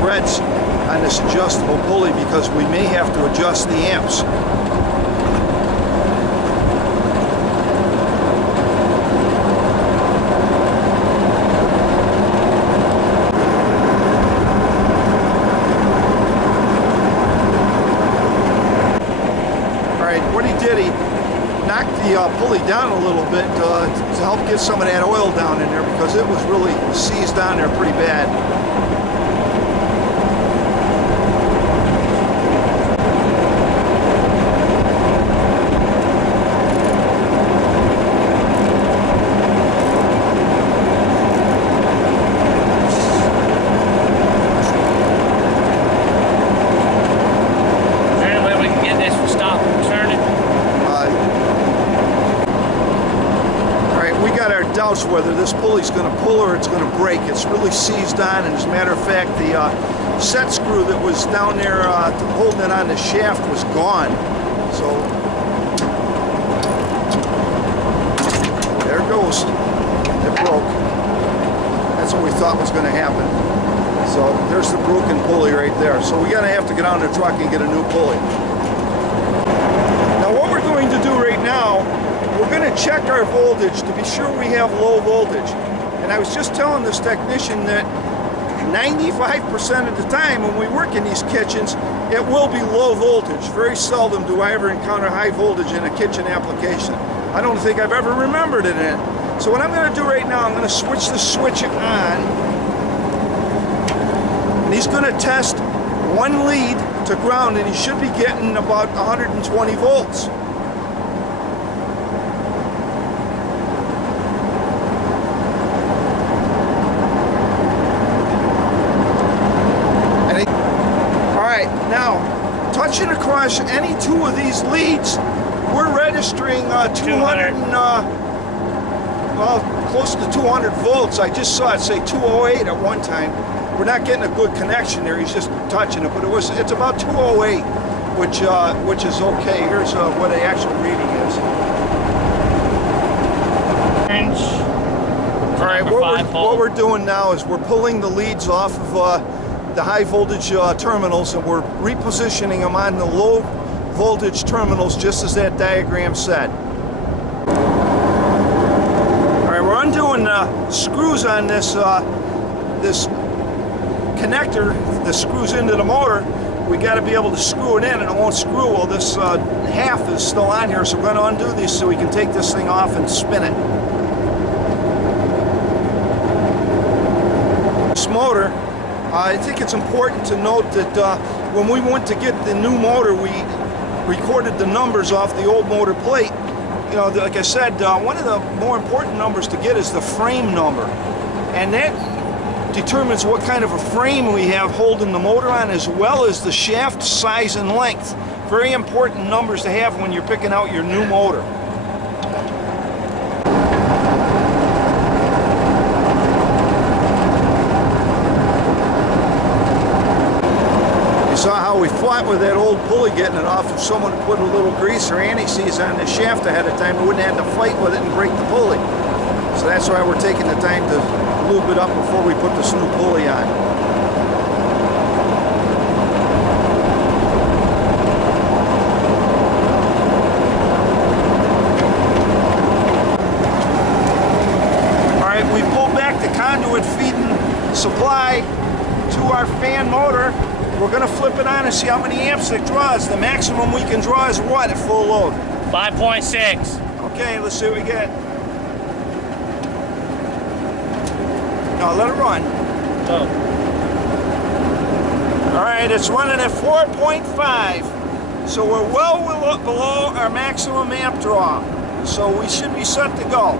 threads on this adjustable pulley because we may have to adjust the amps. What he did, he knocked the pulley down a little bit to help get some of that oil down in there because it was really seized on there pretty bad. Doubts whether this pulley's going to pull or it's going to break. It's really seized on, and as a matter of fact, the set screw that was down there holding it on the shaft was gone. So there it goes. It broke. That's what we thought was going to happen. So there's the broken pulley right there. So we're going to have to get on the truck and get a new pulley. Now what we're going to do right now, we're going to check our voltage to be sure we have low voltage. And I was just telling this technician that 95% of the time when we work in these kitchens, it will be low voltage. Very seldom do I ever encounter high voltage in a kitchen application. I don't think I've ever remembered it in. So what I'm going to do right now, I'm going to switch the switch on. And he's going to test one lead to ground, and he should be getting about 120 volts. Now, touching across any two of these leads, we're registering 200 well, close to 200 volts. I just saw it say 208 at one time. We're not getting a good connection there. He's just touching it, but it's about 208, which is okay. Here's what the actual reading is. All right, what we're doing now is we're pulling the leads off of the high voltage terminals, and we're repositioning them on the low voltage terminals just as that diagram said. Alright, we're undoing the screws on this this connector that screws into the motor. We got to be able to screw it in, and it won't screw. Well, this half is still on here, so we're going to undo these so we can take this thing off and spin it. This motor, I think it's important to note that when we went to get the new motor, we recorded the numbers off the old motor plate. You know, like I said, one of the more important numbers to get is the frame number. And that determines what kind of a frame we have holding the motor on, as well as the shaft size and length. Very important numbers to have when you're picking out your new motor. Saw how we fought with that old pulley getting it off. If someone put a little grease or anti-seize on the shaft ahead of time, we wouldn't have to fight with it and break the pulley. So that's why we're taking the time to lube it up before we put this new pulley on. Alright, we pulled back the conduit feeding supply to our fan motor. We're going to flip it on and see how many amps it draws. The maximum we can draw is what at full load? 5.6. Okay, let's see what we get. No, let it run. Oh. All right, it's running at 4.5. So we're well below our maximum amp draw. So we should be set to go.